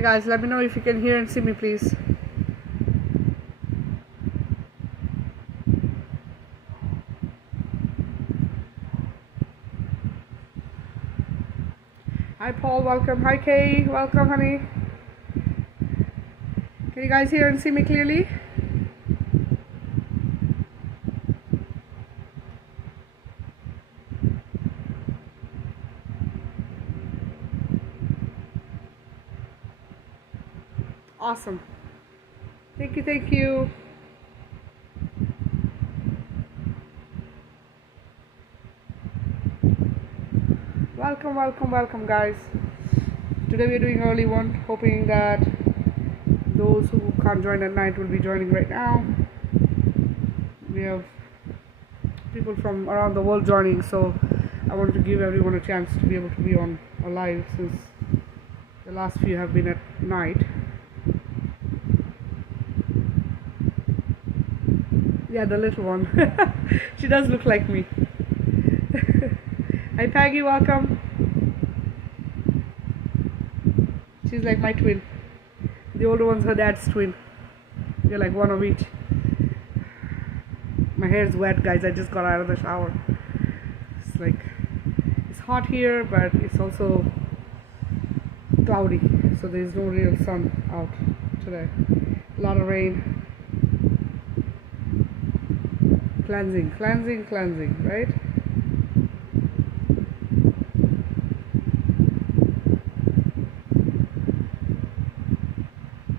Hi guys, let me know if you can hear and see me, please. Hi Paul, welcome. Hi Kay, welcome honey. Can you guys hear and see me clearly? Awesome. Thank you, thank you. Welcome, welcome, welcome guys. Today we're doing early one, hoping that those who can't join at night will be joining right now. We have people from around the world joining, so I wanted to give everyone a chance to be able to be on live since the last few have been at night. Yeah, the little one. She does look like me. Hi Peggy, welcome. She's like my twin. The older one's her dad's twin. We're like one of each. My hair's wet, guys. I just got out of the shower. It's hot here, but it's also cloudy, so there's no real sun out today. A lot of rain. Cleansing, cleansing, cleansing, right?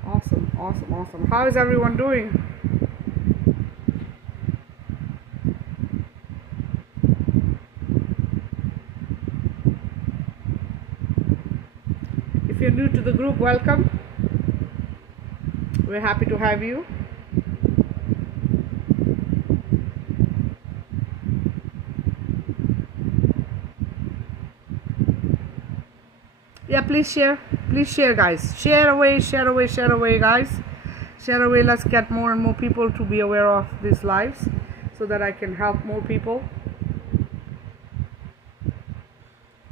Awesome, awesome, awesome. How is everyone doing? If you're new to the group, welcome. We're happy to have you. Yeah, please share guys. Share away, share away, share away guys. Share away. Let's get more and more people to be aware of these lives so that I can help more people.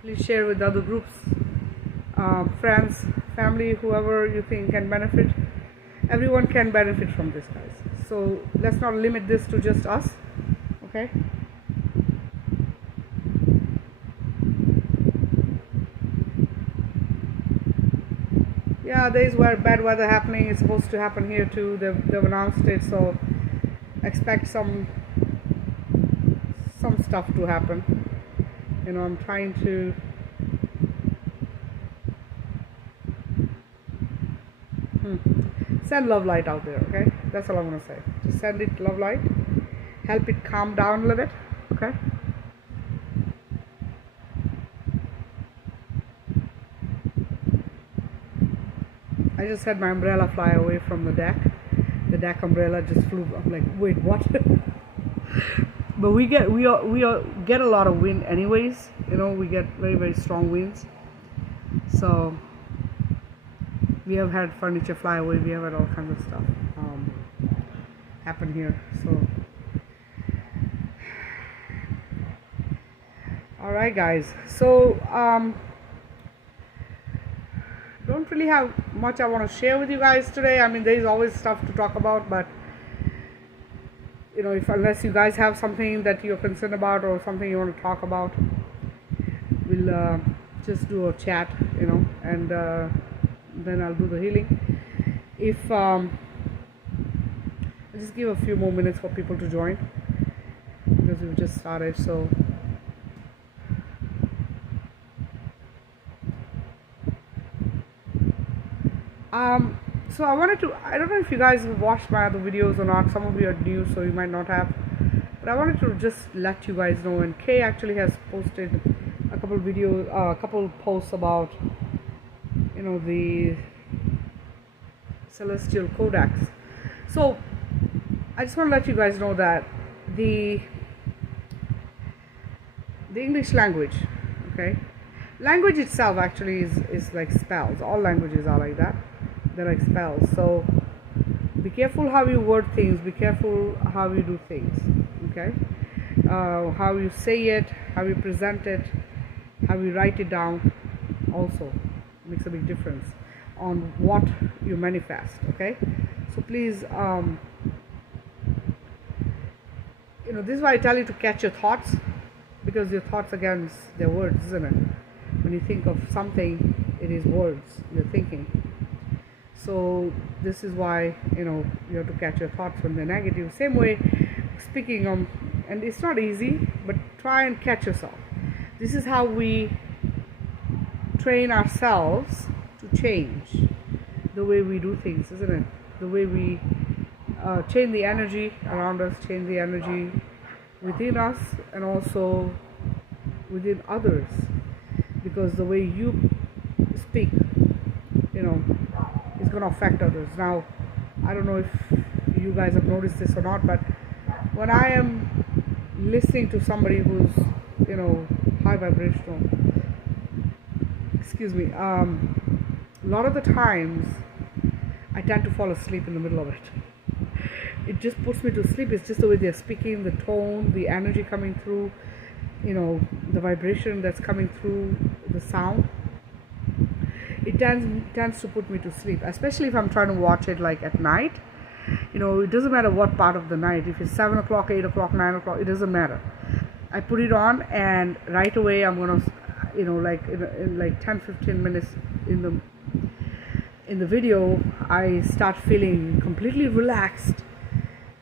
Please share with other groups, friends, family, whoever you think can benefit. Everyone can benefit from this, guys. So let's not limit this to just us, okay? Yeah, there's bad weather happening. It's supposed to happen here too. They've announced it, so expect some stuff to happen. You know, I'm trying to send love light out there, okay? That's all I'm gonna say. Just send it love light. Help it calm down a little bit, okay? I just had my umbrella fly away from the deck. The deck umbrella just flew. I'm like, wait, what? But we get a lot of wind anyways. You know, we get very, very strong winds. So we have had furniture fly away. We have had all kinds of stuff happen here. So all right, guys. So don't really have much I want to share with you guys today. I mean, there's always stuff to talk about, but you know, unless you guys have something that you're concerned about or something you want to talk about, we'll just do a chat, you know, and then I'll do the healing. If I'll just give a few more minutes for people to join because we've just started. So so I wanted to, I don't know if you guys have watched my other videos or not. Some of you are new, so you might not have, but I wanted to just let you guys know. And Kay actually has posted a couple videos, a couple posts about, you know, the celestial codex. So I just want to let you guys know that the English language, okay, language itself actually is like spells. All languages are like that. They're like spells. So be careful how you word things. Be careful how you do things, okay? How you say it, how you present it, how you write it down also makes a big difference. on what you manifest. Okay, so please, this is why I tell you to catch your thoughts, because your thoughts, again, they're words, isn't it? When you think of something, it is words you're thinking. So this is why you have to catch your thoughts when they're negative. Same way, speaking and it's not easy, but try and catch yourself. This is how we train ourselves to change the way we do things, isn't it? The way we change the energy around us, change the energy within us, and also within others, because the way you speak, is going to affect others. Now, I don't know if you guys have noticed this or not, but when I am listening to somebody who's high vibrational, excuse me, a lot of the times I tend to fall asleep in the middle of it. It just puts me to sleep. It's just the way they're speaking, the tone, the energy coming through, the vibration that's coming through, the sound. It tends to put me to sleep, especially if I'm trying to watch it like at night. It doesn't matter what part of the night. If it's 7 o'clock, 8 o'clock, 9 o'clock, it doesn't matter. I put it on, and right away I'm gonna, like in like 10-15 minutes in the video, I start feeling completely relaxed,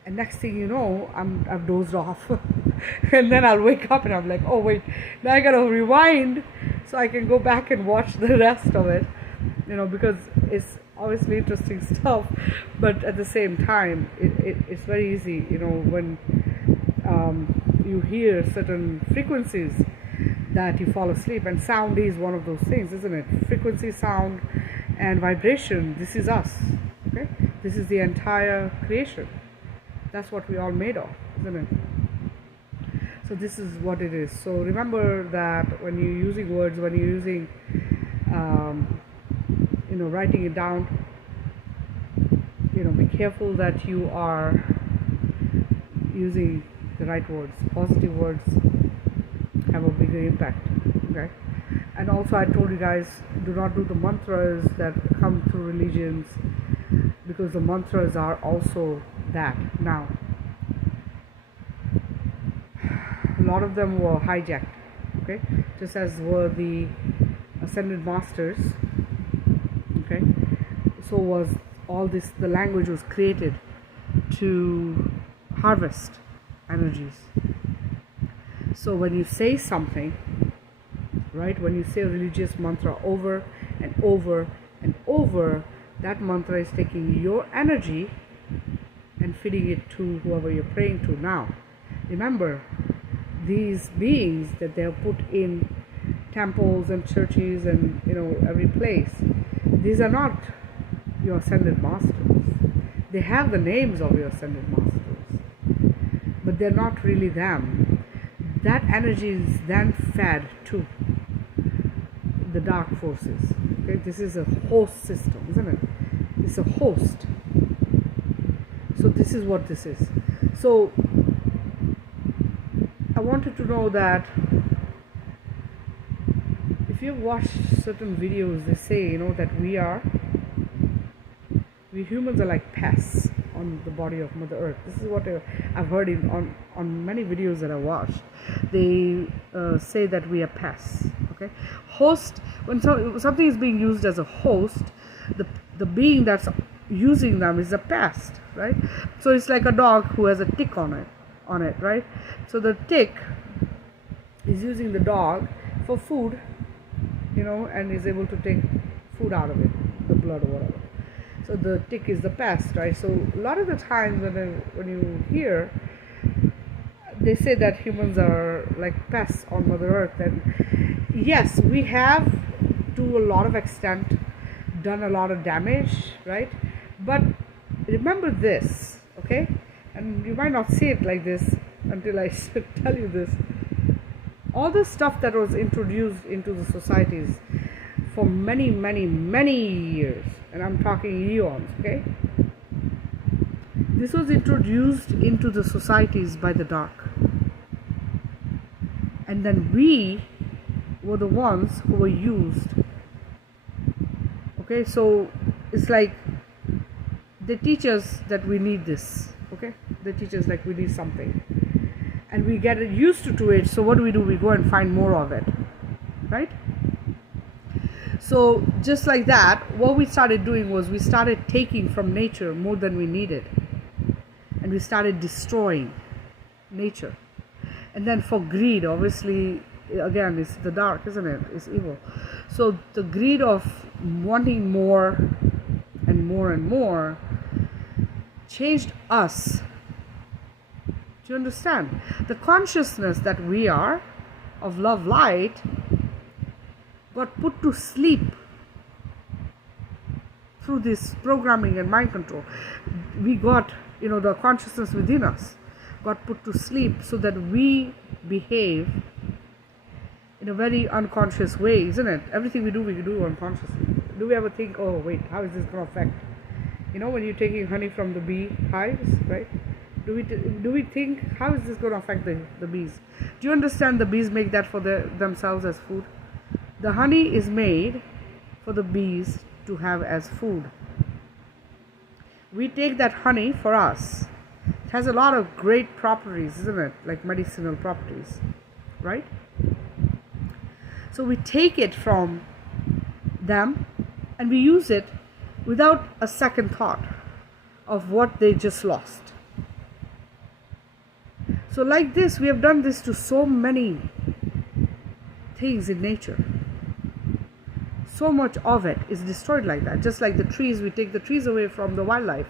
and next thing you know, I've dozed off. And then I'll wake up and I'm like, oh wait, now I gotta rewind so I can go back and watch the rest of it, because it's obviously interesting stuff, but at the same time, it's very easy, when you hear certain frequencies, that you fall asleep. And sound is one of those things, isn't it? Frequency, sound, and vibration. This is us. Okay, this is the entire creation. That's what we're all made of, isn't it? So this is what it is. So remember that when you're using words, when you're using writing it down, be careful that you are using the right words. Positive words have a bigger impact. Okay, and also I told you guys, do not do the mantras that come through religions, because the mantras are also that now. A lot of them were hijacked, okay, just as were the ascended masters. Okay, so was all this, the language was created to harvest energies. So when you say something, right, when you say a religious mantra over and over and over, that mantra is taking your energy and feeding it to whoever you're praying to. Now, remember, these beings that they have put in temples and churches and every place, these are not your ascended masters. They have the names of your ascended masters, but they're not really them. That energy is then fed to the dark forces. Okay, this is a host system, isn't it? It's a host. So this is what this is. So I wanted to know that if you've watched certain videos, they say that we humans are like pests on the body of Mother Earth. This is what I've heard on many videos that I watched. They say that we are pests. Okay, host, when something is being used as a host, the being that's using them is a pest, right? So it's like a dog who has a tick on it, right? So the tick is using the dog for food, and is able to take food out of it, the blood or whatever. So the tick is the pest, right? So a lot of the times when you hear, they say that humans are like pests on Mother Earth, and yes, we have to a lot of extent done a lot of damage, right? But remember this, okay? And you might not see it like this until I tell you this. All the stuff that was introduced into the societies for many, many, many years, and I'm talking eons, okay? This was introduced into the societies by the dark. And then we were the ones who were used. Okay, so it's like they teach us that we need this. Okay, they teach us like we need something, and we get used to it. So what do? We go and find more of it, right? So just like that, what we started doing was we started taking from nature more than we needed, and we started destroying nature. And then for greed, obviously, again, it's the dark, isn't it? It's evil. So the greed of wanting more and more and more changed us. Do you understand? The consciousness that we are of love light got put to sleep through this programming and mind control. We got, the consciousness within us got put to sleep so that we behave in a very unconscious way, isn't it? Everything we do unconsciously. Do we ever think, oh wait, how is this going to affect? When you're taking honey from the bee hives, right? Do we think, how is this going to affect the bees? Do you understand the bees make that for themselves as food? The honey is made for the bees to have as food. We take that honey for us. It has a lot of great properties, isn't it? Like medicinal properties, right? So we take it from them and we use it without a second thought of what they just lost. So like this, we have done this to so many things in nature. So much of it is destroyed like that. Just like the trees, we take the trees away from the wildlife.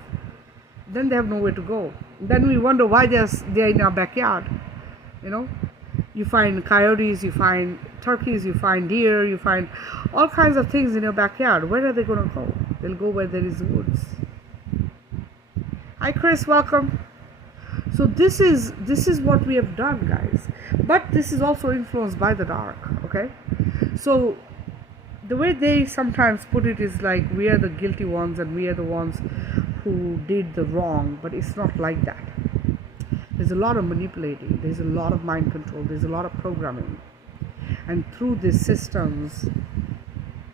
Then they have nowhere to go. Then we wonder why they're in our backyard. You find coyotes, you find turkeys, you find deer, you find all kinds of things in your backyard. Where are they going to go? They'll go where there is woods. Hi Chris, welcome. So this is what we have done, guys. But this is also influenced by the dark, okay? So the way they sometimes put it is like we are the guilty ones and we are the ones who did the wrong, but it's not like that. There's a lot of manipulating, there's a lot of mind control, there's a lot of programming. And through these systems,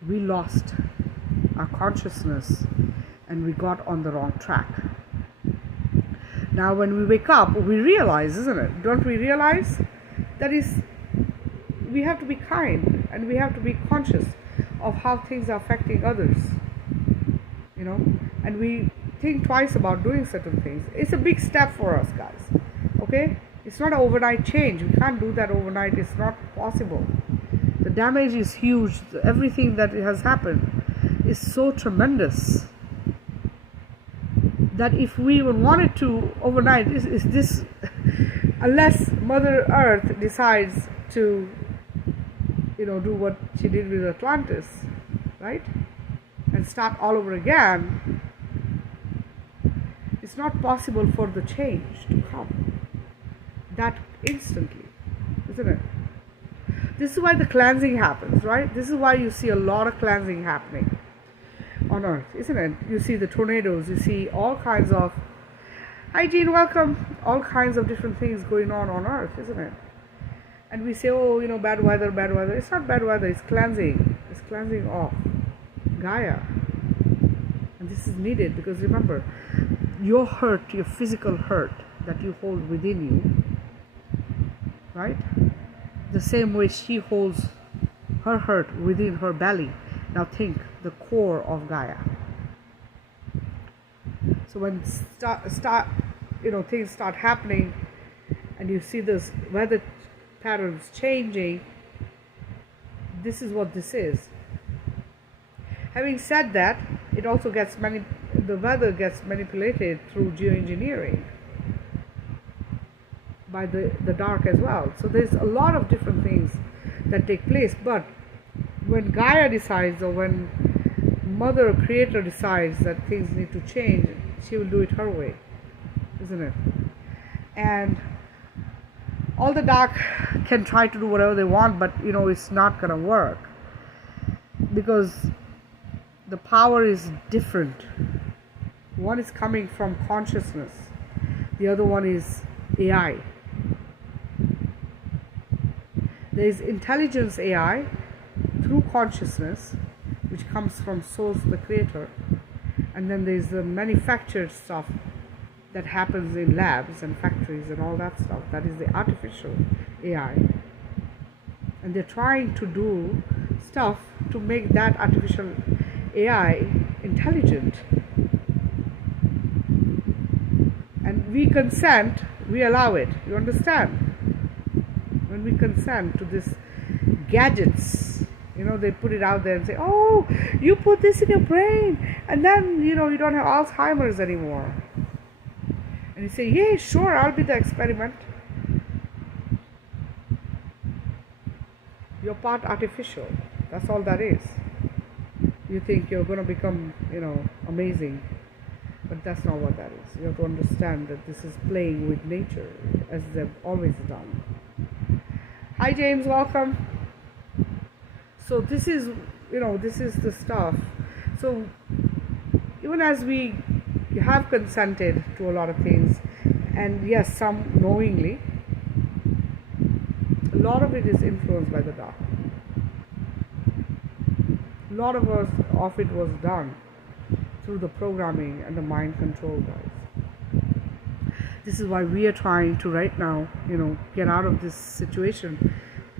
we lost our consciousness and we got on the wrong track. Now when we wake up, we realize, isn't it? Don't we realize that we have to be kind and we have to be conscious of how things are affecting others, and we think twice about doing certain things. It's a big step for us, guys. Okay, it's not an overnight change. We can't do that overnight. It's not possible. The damage is huge. Everything that has happened is so tremendous that if we even wanted to overnight, is this unless Mother Earth decides to do what she did with Atlantis, right, and start all over again, it's not possible for the change to come that instantly, isn't it? This is why the cleansing happens, right? This is why you see a lot of cleansing happening on Earth, isn't it? You see the tornadoes, you see all kinds of, hi Jean, welcome, all kinds of different things going on Earth, isn't it? And we say, oh, bad weather. It's not bad weather, it's cleansing. It's cleansing off Gaia. And this is needed because remember, your hurt, your physical hurt that you hold within you, right? The same way she holds her hurt within her belly. Now think, the core of Gaia. So when things start happening and you see this weather patterns changing, this is what this is. Having said that, it also the weather gets manipulated through geoengineering by the dark as well. So there's a lot of different things that take place. But when Gaia decides, or when Mother Creator decides that things need to change, she will do it her way, isn't it? And all the dark can try to do whatever they want, but it's not gonna work because the power is different. One is coming from consciousness, the other one is AI. There is intelligence AI through consciousness, which comes from source, the creator, and then there's the manufactured stuff that happens in labs and factories and all that stuff. That is the artificial AI. And they're trying to do stuff to make that artificial AI intelligent. And we consent, we allow it. You understand? When we consent to this gadgets, they put it out there and say, oh, you put this in your brain, and then, you don't have Alzheimer's anymore. And you say, yeah, sure, I'll be the experiment. You're part artificial. That's all that is. You think you're going to become, amazing. But that's not what that is. You have to understand that this is playing with nature, as they've always done. Hi, James, welcome. So this is, this is the stuff. So even as we have consented to a lot of things, and yes, some knowingly, a lot of it is influenced by the dark. A lot of it was done through the programming and the mind control, guys. This is why we are trying to right now, get out of this situation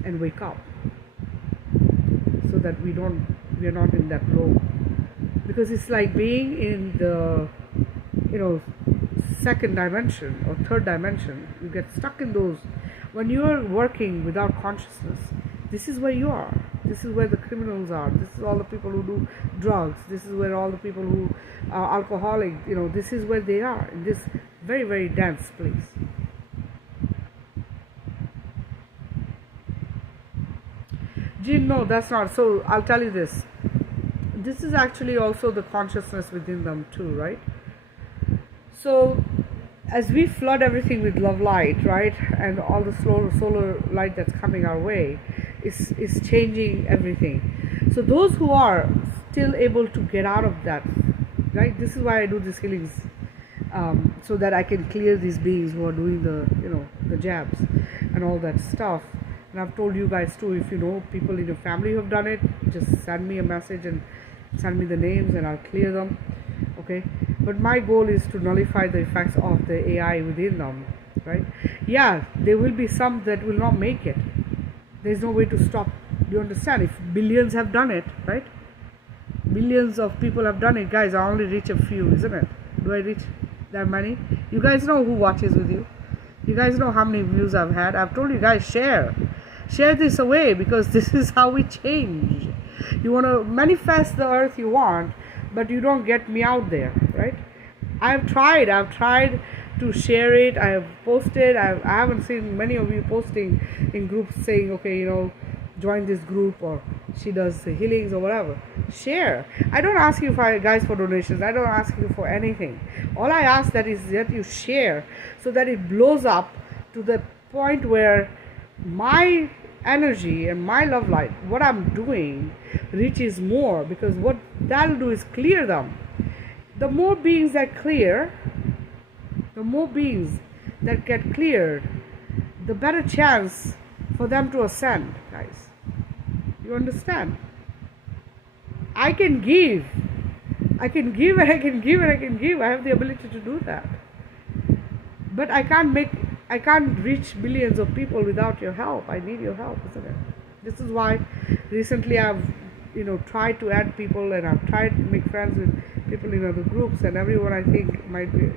and wake up, so that we are not in that low. Because it's like being in the, second dimension or third dimension. You get stuck in those. When you're working without consciousness, this is where you are. This is where the criminals are. This is all the people who do drugs. This is where all the people who are alcoholic, this is where they are, in this very, very dense place. Jean, no, that's not. So I'll tell you this. This is actually also the consciousness within them too, right? So as we flood everything with love light, right, and all the solar light that's coming our way is changing everything. So those who are still able to get out of that, right, this is why I do these healings, so that I can clear these beings who are doing the jabs and all that stuff. And I've told you guys too, if you know people in your family who have done it, just send me a message and send me the names and I'll clear them. Okay, but my goal is to nullify the effects of the AI within them, right? Yeah, there will be some that will not make it. There's no way to stop. Do you understand? If billions have done it, right? Billions of people have done it, guys. I only reach a few, isn't it? Do I reach that many? You guys know who watches with you. You guys know how many views I've had. I've told you guys, share this away, because this is how we change. You want to manifest the earth you want, but you don't get me out there, right? I've tried to share it. I have posted. I haven't seen many of you posting in groups saying, okay, join this group, or she does the healings or whatever. Share. I don't ask you guys for donations. I don't ask you for anything. All I ask that is that you share, so that it blows up to the point where my energy and my love light, what I'm doing, reaches more, because what that'll do is clear them. The more beings that clear, the more beings that get cleared, the better chance for them to ascend, guys. You understand? I can give and I can give and I can give. I have the ability to do that. But I can't reach billions of people without your help. I need your help, isn't it? This is why recently I've tried to add people, and I've tried to make friends with people in other groups, and everyone I think might be,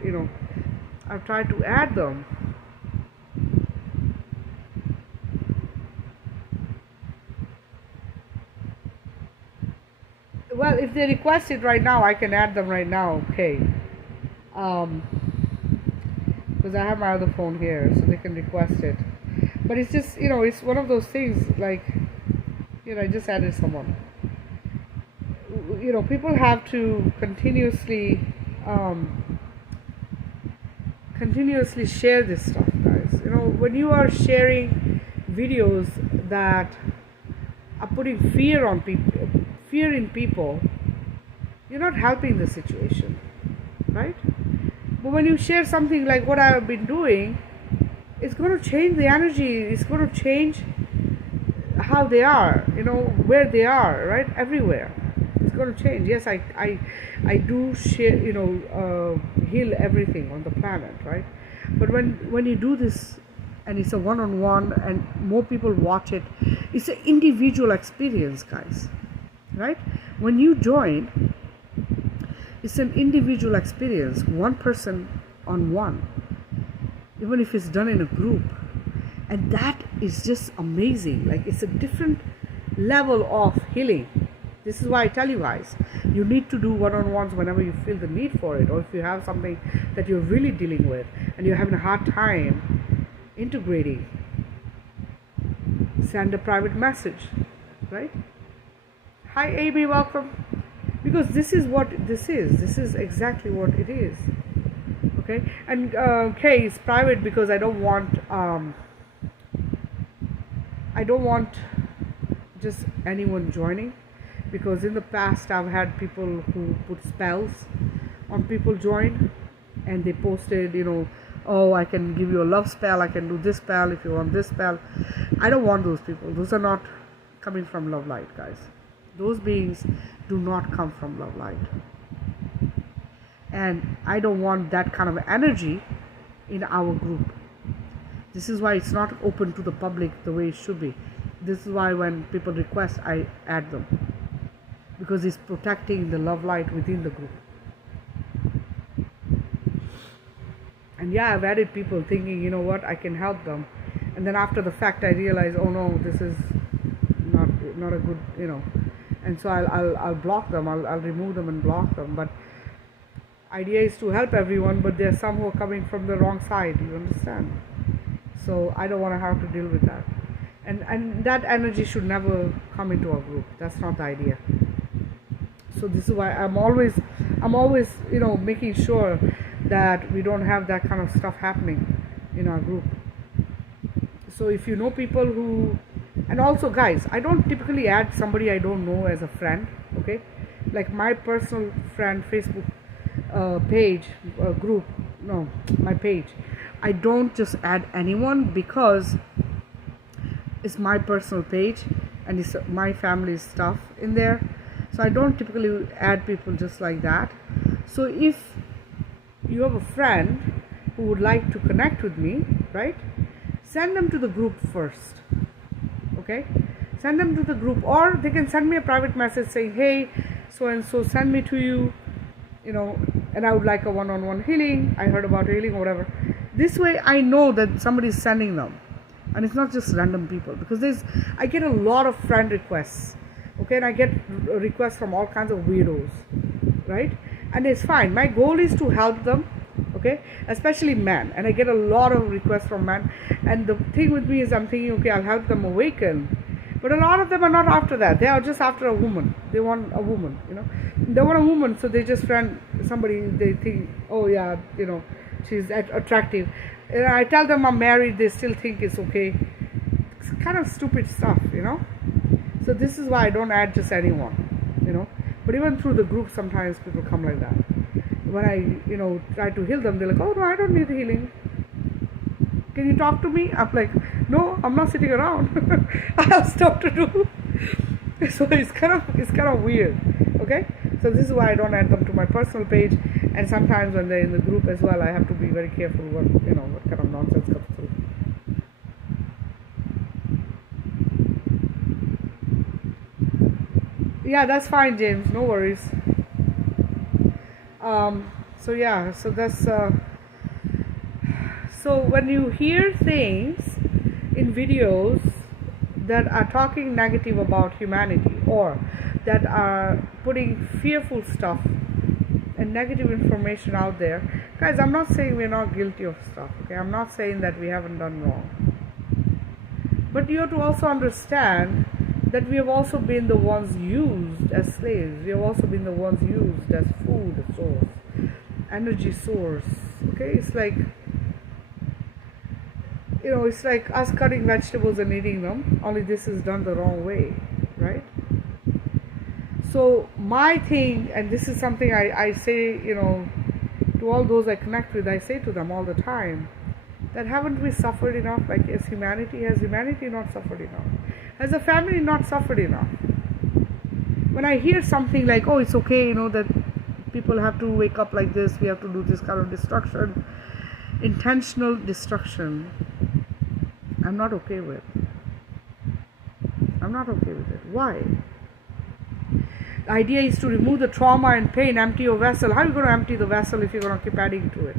I've tried to add them. Well, if they request it right now, I can add them right now, okay. Because I have my other phone here, so they can request it. But it's just, it's one of those things, like, I just added someone. People have to continuously share this stuff, guys. When you are sharing videos that are putting fear in people, you're not helping the situation, right? But when you share something like what I've been doing, it's going to change the energy. It's going to change how they are, where they are, right? Everywhere. It's going to change. Yes, I do share, heal everything on the planet, right? But when you do this, and it's a one-on-one, and more people watch it, it's an individual experience, guys, right? When you join, it's an individual experience, one person on one, even if it's done in a group. And that is just amazing. Like, it's a different level of healing. This is why I tell you guys, you need to do one-on-ones whenever you feel the need for it, or if you have something that you're really dealing with and you're having a hard time integrating. Send a private message, right? Hi Amy, welcome. Because this is what this is. This is exactly what it is. Okay, and okay, it's private because I don't want just anyone joining, because in the past I've had people who put spells on people join, and they posted, oh, I can give you a love spell, I can do this spell if you want this spell. I don't want those people. Those are not coming from love light, guys. Those beings do not come from love light, and I don't want that kind of energy in our group. This is why it's not open to the public the way it should be. This is why when people request, I add them, because it's protecting the love light within the group. And yeah, I've added people thinking, you know what, I can help them, and then after the fact I realize, oh no, this is not a good, and so I'll block them. I'll remove them and block them. But idea is to help everyone, but there are some who are coming from the wrong side, you understand? So I don't want to have to deal with that, and that energy should never come into our group. That's not the idea. So this is why I'm always making sure that we don't have that kind of stuff happening in our group. So if you know people who, and also guys, I don't typically add somebody I don't know as a friend, okay? Like my personal friend Facebook page, group, no, my page, I don't just add anyone, because it's my personal page and it's my family's stuff in there. So I don't typically add people just like that. So if you have a friend who would like to connect with me, right, send them to the group first, okay? Send them to the group, or they can send me a private message saying, hey, so and so send me to you, and I would like a one-on-one healing, I heard about healing or whatever. This way I know that somebody is sending them, and it's not just random people, because I get a lot of friend requests, okay, and I get requests from all kinds of weirdos, right? And it's fine. My goal is to help them, okay, especially men, and I get a lot of requests from men. And the thing with me is, I'm thinking, okay, I'll help them awaken, but a lot of them are not after that. They are just after a woman. They want a woman, they want a woman, so they just friend somebody. They think, oh yeah, she's attractive, and I tell them I'm married, they still think it's okay. It's kind of stupid stuff, so this is why I don't add just anyone, but even through the group sometimes people come like that. When I try to heal them, they're like, oh no, I don't need healing, can you talk to me? I'm like, no, I'm not sitting around. I have stuff to do. So it's kind of weird, okay? So this is why I don't add them to my personal page, and sometimes when they're in the group as well, I have to be very careful what kind of nonsense comes through. Yeah, that's fine, James, no worries. So yeah, so that's so when you hear things in videos that are talking negative about humanity, or that are putting fearful stuff and negative information out there, guys, I'm not saying we're not guilty of stuff, okay? I'm not saying that we haven't done wrong, but you have to also understand that we have also been the ones used as slaves. We have also been the ones used as food source, energy source, okay? It's like, it's like us cutting vegetables and eating them, only this is done the wrong way, right? So my thing, and this is something I say, to all those I connect with, I say to them all the time, that haven't we suffered enough? Like, as humanity, has humanity not suffered enough? Has the family not suffered enough? when I hear something like, oh, it's okay, that people have to wake up like this, we have to do this kind of destruction, intentional destruction, I'm not okay with. I'm not okay with it. Why? The idea is to remove the trauma and pain, empty your vessel. How are you going to empty the vessel if you're going to keep adding to it?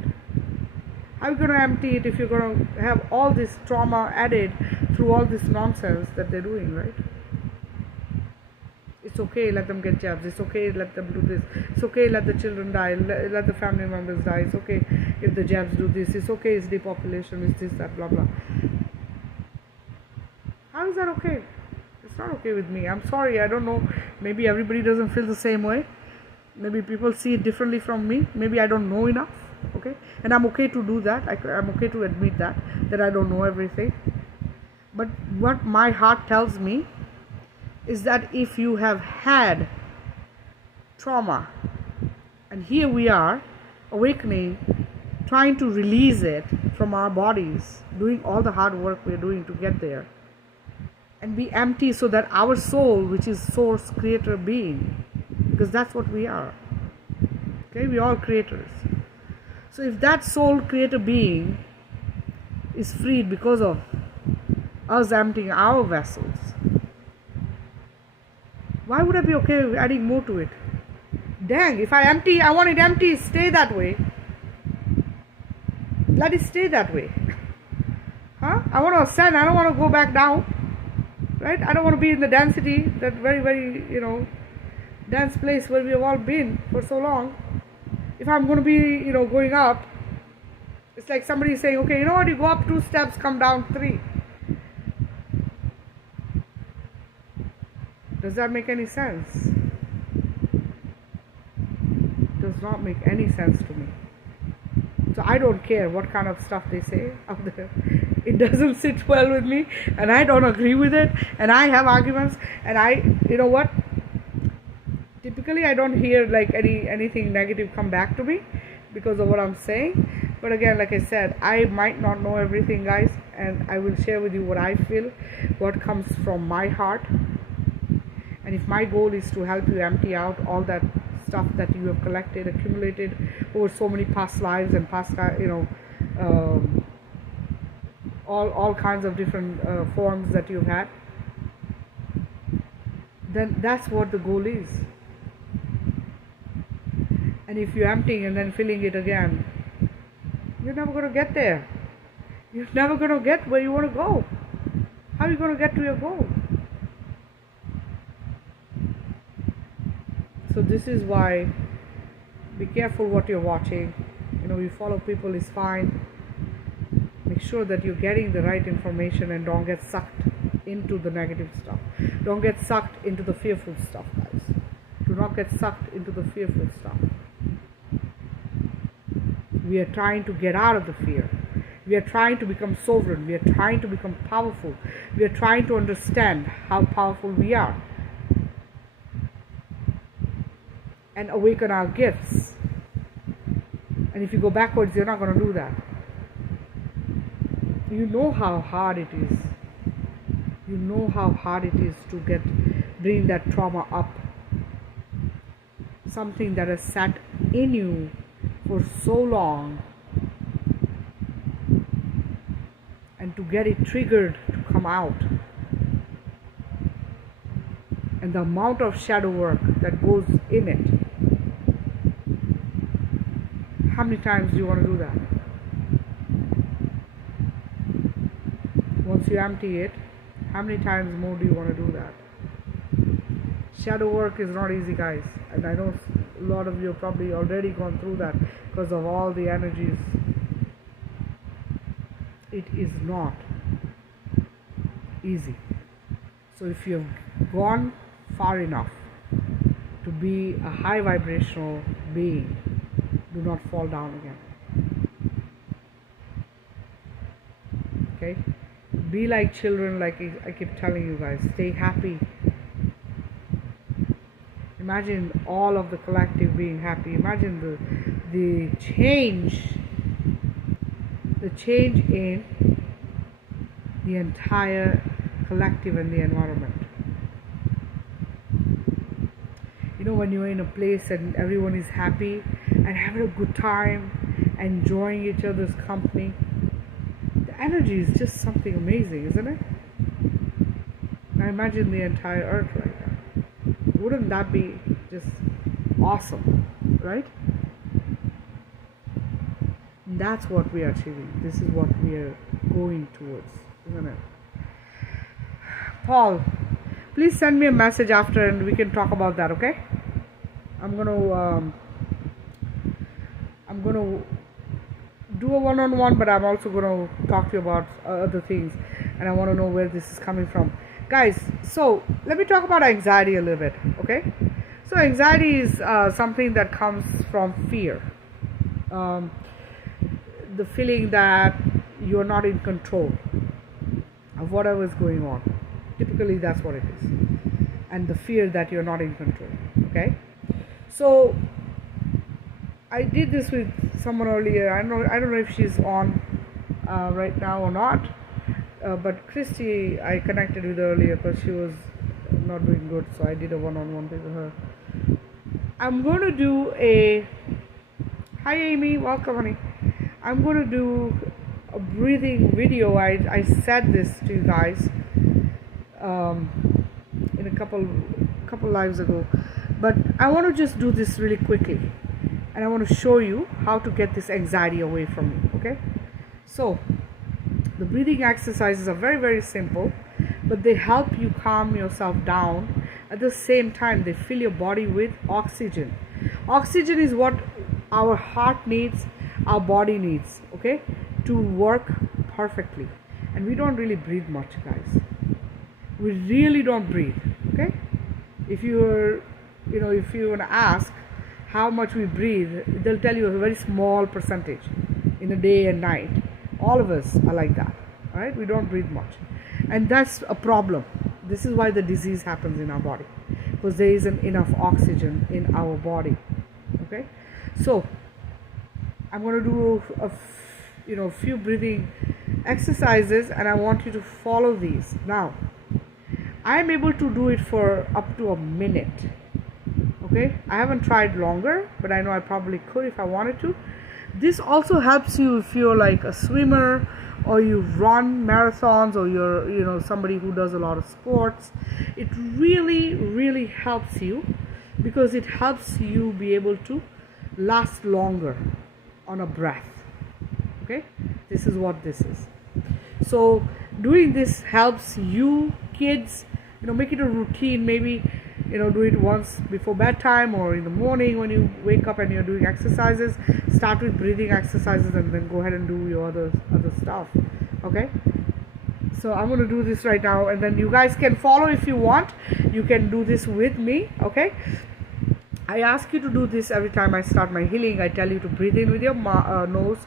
How are you going to empty it if you're going to have all this trauma added through all this nonsense that they're doing, right? It's okay, let them get jabs. It's okay, let them do this. It's okay, let the children die. Let the family members die. It's okay if the jabs do this. It's okay, it's depopulation. It's this, that, blah, blah. How is that okay? It's not okay with me. I'm sorry, I don't know. Maybe everybody doesn't feel the same way. Maybe people see it differently from me. Maybe I don't know enough. Okay? And I'm okay to do that. I'm okay to admit that I don't know everything. But what my heart tells me is that if you have had trauma, and here we are, awakening, trying to release it from our bodies, doing all the hard work we're doing to get there, and be empty so that our soul, which is source, creator, being, because that's what we are, okay, we are creators. So if that soul, creator, being is freed because of us emptying our vessels, why would I be okay with adding more to it? Dang, if I empty, I want it empty, stay that way. Let it stay that way. Huh? I want to ascend, I don't want to go back down. Right? I don't want to be in the density, that very, very, dense place where we have all been for so long. If I'm going to be, going up, it's like somebody saying, okay, you know what, you go up 2 steps, come down 3. Does that make any sense? Does not make any sense to me. So I don't care what kind of stuff they say out there. It doesn't sit well with me, and I don't agree with it, and I have arguments, and you know what? Typically I don't hear like anything negative come back to me because of what I'm saying. But again, like I said, I might not know everything, guys, and I will share with you what I feel, what comes from my heart. And if my goal is to help you empty out all that stuff that you have collected, accumulated over so many past lives and past, all kinds of different forms that you've had, then that's what the goal is. And if you're emptying and then filling it again, you're never going to get there. You're never going to get where you want to go. How are you going to get to your goal? So this is why, be careful what you're watching. You follow people is fine. Make sure that you're getting the right information and don't get sucked into the negative stuff. Don't get sucked into the fearful stuff, guys. Do not get sucked into the fearful stuff. We are trying to get out of the fear. We are trying to become sovereign. We are trying to become powerful. We are trying to understand how powerful we are and awaken our gifts. And if you go backwards, you're not going to do that. You know how hard it is. You know how hard it is to bring that trauma up. Something that has sat in you for so long, and to get it triggered to come out. And the amount of shadow work that goes in it. How many times do you want to do that? Once you empty it, how many times more do you want to do that? Shadow work is not easy, guys. And I know a lot of you have probably already gone through that because of all the energies. It is not easy. So if you have gone far enough to be a high vibrational being, do not fall down again. Okay? Be like children, like I keep telling you guys. Stay happy. Imagine all of the collective being happy. Imagine the change in the entire collective and the environment. when you're in a place and everyone is happy and having a good time, enjoying each other's company, the energy is just something amazing, isn't it? Now imagine the entire earth right now. Wouldn't that be just awesome, right? And that's what we are achieving. This is what we are going towards, isn't it? Paul, please send me a message after and we can talk about that, okay? I'm gonna do a one-on-one, but I'm also gonna talk to you about other things, and I want to know where this is coming from, guys. So let me talk about anxiety a little bit, okay? So anxiety is something that comes from fear, the feeling that you're not in control of whatever is going on. Typically, that's what it is, and the fear that you're not in control. Okay, so I did this with someone earlier. I don't know if she's on right now or not, but Christy, I connected with her earlier because she was not doing good, so I did a one-on-one with her. I'm going to do a hi Amy, welcome honey. I'm going to do a breathing video. I said this to you guys in a couple lives ago, but I want to just do this really quickly, and I want to show you how to get this anxiety away from you. Okay, so the breathing exercises are very, very simple, but they help you calm yourself down. At the same time, they fill your body with oxygen. Oxygen is what our heart needs, our body needs, okay, to work perfectly. And we don't really breathe much, guys. We really don't breathe, okay? If you're if you want to ask how much we breathe, they'll tell you a very small percentage in a day and night. All of us are like that, all right? We don't breathe much, and that's a problem. This is why the disease happens in our body, because there isn't enough oxygen in our body. Okay, so I'm going to do a few breathing exercises, and I want you to follow these. Now I'm able to do it for up to a minute. Okay, I haven't tried longer, but I know I probably could if I wanted to. This also helps you if you're like a swimmer, or you run marathons, or you're somebody who does a lot of sports. It really, really helps you, because it helps you be able to last longer on a breath. Okay, this is what this is. So doing this helps you kids, make it a routine. Maybe do it once before bedtime, or in the morning when you wake up and you're doing exercises. Start with breathing exercises and then go ahead and do your other stuff. Okay, so I'm going to do this right now, and then you guys can follow if you want. You can do this with me. Okay, I ask you to do this every time I start my healing. I tell you to breathe in with your nose,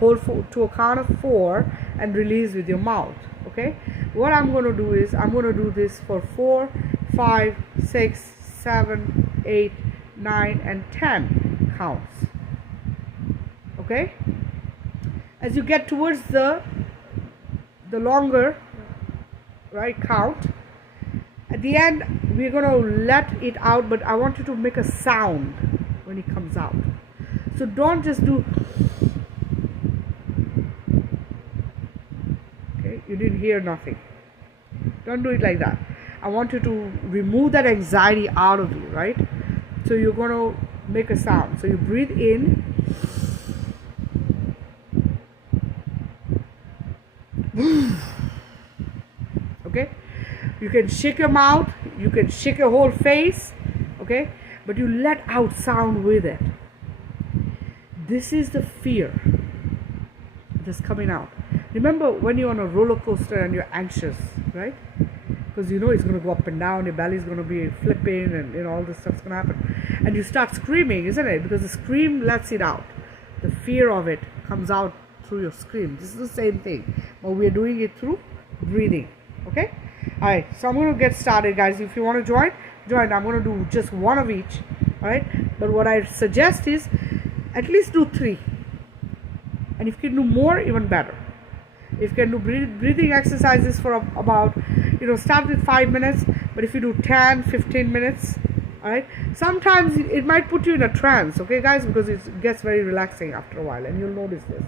hold to a count of 4, and release with your mouth. Okay, what I'm going to do is I'm going to do this for 4, 5, 6, 7, 8, 9, and 10 counts. Okay, as you get towards the longer count, at the end we're going to let it out, but I want you to make a sound when it comes out. So don't just do, okay, you didn't hear nothing. Don't do it like that. I want you to remove that anxiety out of you, right? So you're going to make a sound. So you breathe in, okay? You can shake your mouth, you can shake your whole face, okay? But you let out sound with it. This is the fear that's coming out. Remember when you're on a roller coaster and you're anxious, right? Because it's going to go up and down, your belly's going to be flipping, and all this stuff's going to happen. And you start screaming, isn't it? Because the scream lets it out. The fear of it comes out through your scream. This is the same thing, but we're doing it through breathing. Okay? Alright, so I'm going to get started, guys. If you want to join. I'm going to do just one of each. Alright? But what I suggest is at least do 3. And if you can do more, even better. If you can do breathing exercises for about, start with 5 minutes, but if you do 10, 15 minutes, All right, sometimes it might put you in a trance, okay guys, because it gets very relaxing after a while, and you'll notice this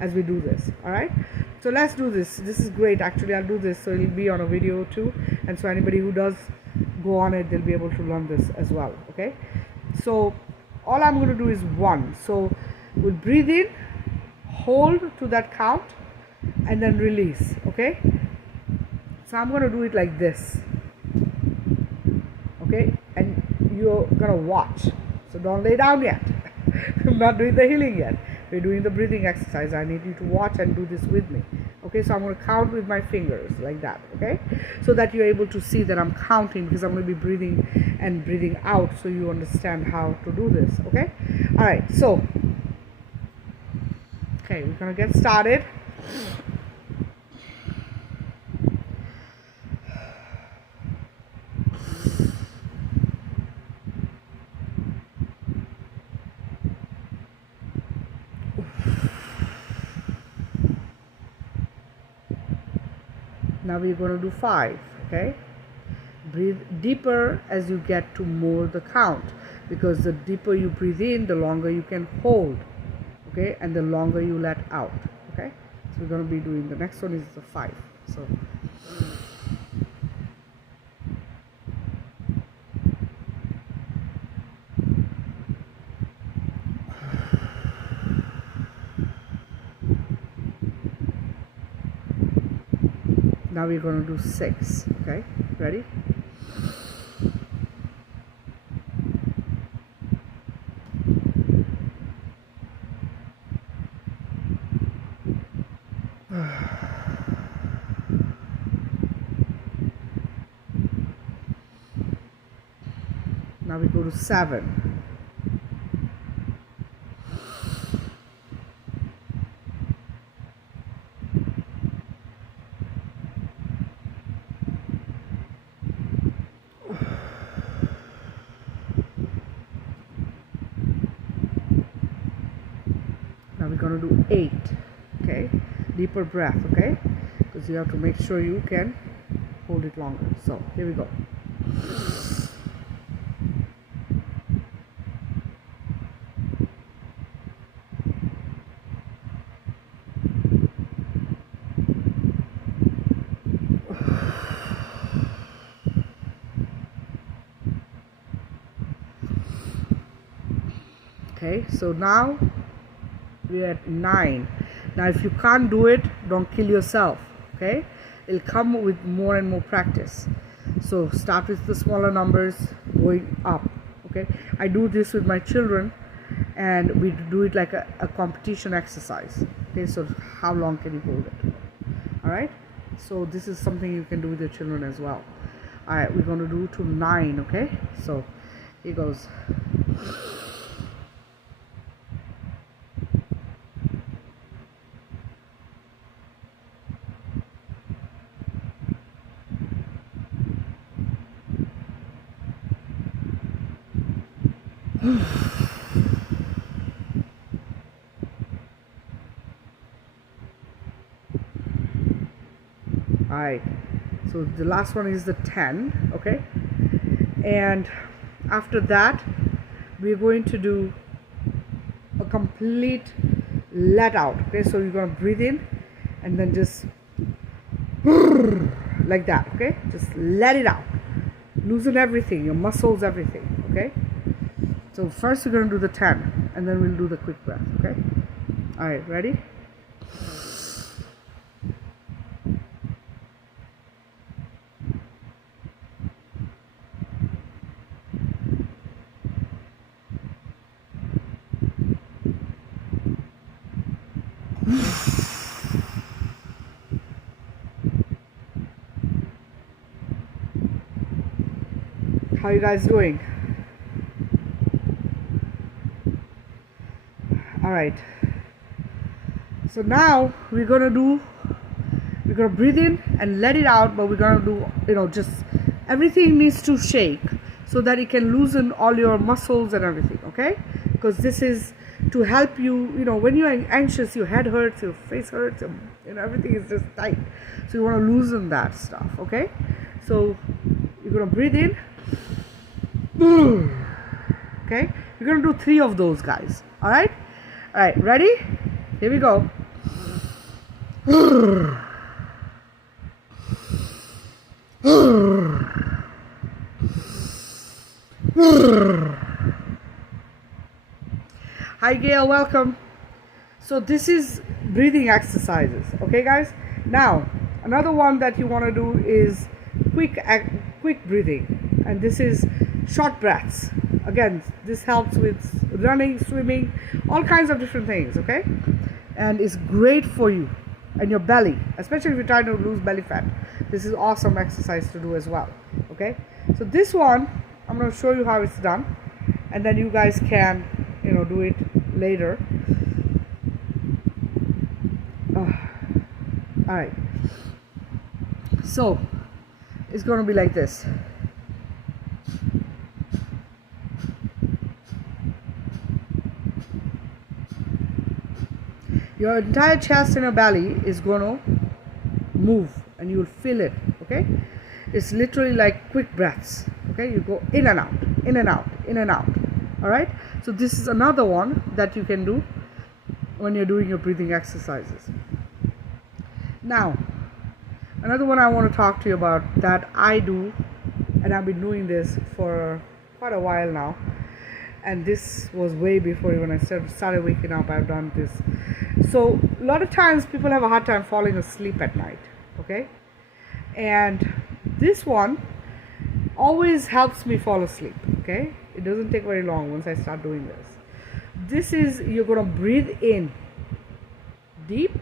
as we do this. All right, so let's do this. This is great. Actually, I'll do this so it'll be on a video too, and so anybody who does go on it, they'll be able to learn this as well. Okay, so all I'm going to do is 1. So we'll breathe in, hold to that count, and then release. Okay, so I'm going to do it like this. Okay, and you're gonna watch, so don't lay down yet. I'm not doing the healing yet. We're doing the breathing exercise. I need you to watch and do this with me. Okay, so I'm going to count with my fingers like that. Okay, so that you're able to see that I'm counting, because I'm going to be breathing and breathing out, so you understand how to do this. Okay, all right, so okay, we're going to get started. Now we're going to do 5. Okay, breathe deeper as you get to more the count, because the deeper you breathe in, the longer you can hold. Okay, and the longer you let out. Okay, so we're going to be doing the next one is the 5. So now we're going to do 6. Okay, ready? Now we go to 7. Now we're going to do 8. Okay, deeper breath. Okay, because you have to make sure you can hold it longer. So here we go. Okay, so now we're at 9. Now if you can't do it, don't kill yourself. Okay, it'll come with more and more practice. So start with the smaller numbers, going up. Okay, I do this with my children, and we do it like a competition exercise. Okay, so how long can you hold it? All right, so this is something you can do with your children as well. All right, we're going to do to 9. Okay, so here goes. Alright, so the last one is the 10. Okay, and after that we're going to do a complete let out. Okay, so you're going to breathe in and then just like that. Okay, just let it out, loosen everything, your muscles, everything. Okay, so first we're going to do the 10, and then we'll do the quick breath. Okay, all right, ready? How you guys doing? All right, so now we're gonna breathe in and let it out, but we're gonna do, just everything needs to shake so that it can loosen all your muscles and everything. Okay, because this is to help you. When you're anxious, your head hurts, your face hurts, everything is just tight, so you want to loosen that stuff. Okay, so you're gonna breathe in Okay, we're gonna do 3 of those, guys. All right, ready? Here we go. Hi Gail, welcome. So this is breathing exercises, okay guys? Now, another one that you want to do is quick breathing, and this is short breaths. Again, this helps with running, swimming, all kinds of different things, okay? And it's great for you and your belly, especially if you're trying to lose belly fat. This is awesome exercise to do as well, okay? So this one, I'm going to show you how it's done, and then you guys can, do it later. All right, so it's going to be like this. Your entire chest and your belly is going to move, and you'll feel it, okay? It's literally like quick breaths, okay? You go in and out, in and out, in and out. All right, so this is another one that you can do when you're doing your breathing exercises. Now, another one I want to talk to you about that I do, and I've been doing this for quite a while now, and this was way before when I started waking up. I've done this. So a lot of times people have a hard time falling asleep at night, okay? And this one always helps me fall asleep, okay? It doesn't take very long once I start doing this. This is, you're going to breathe in deep,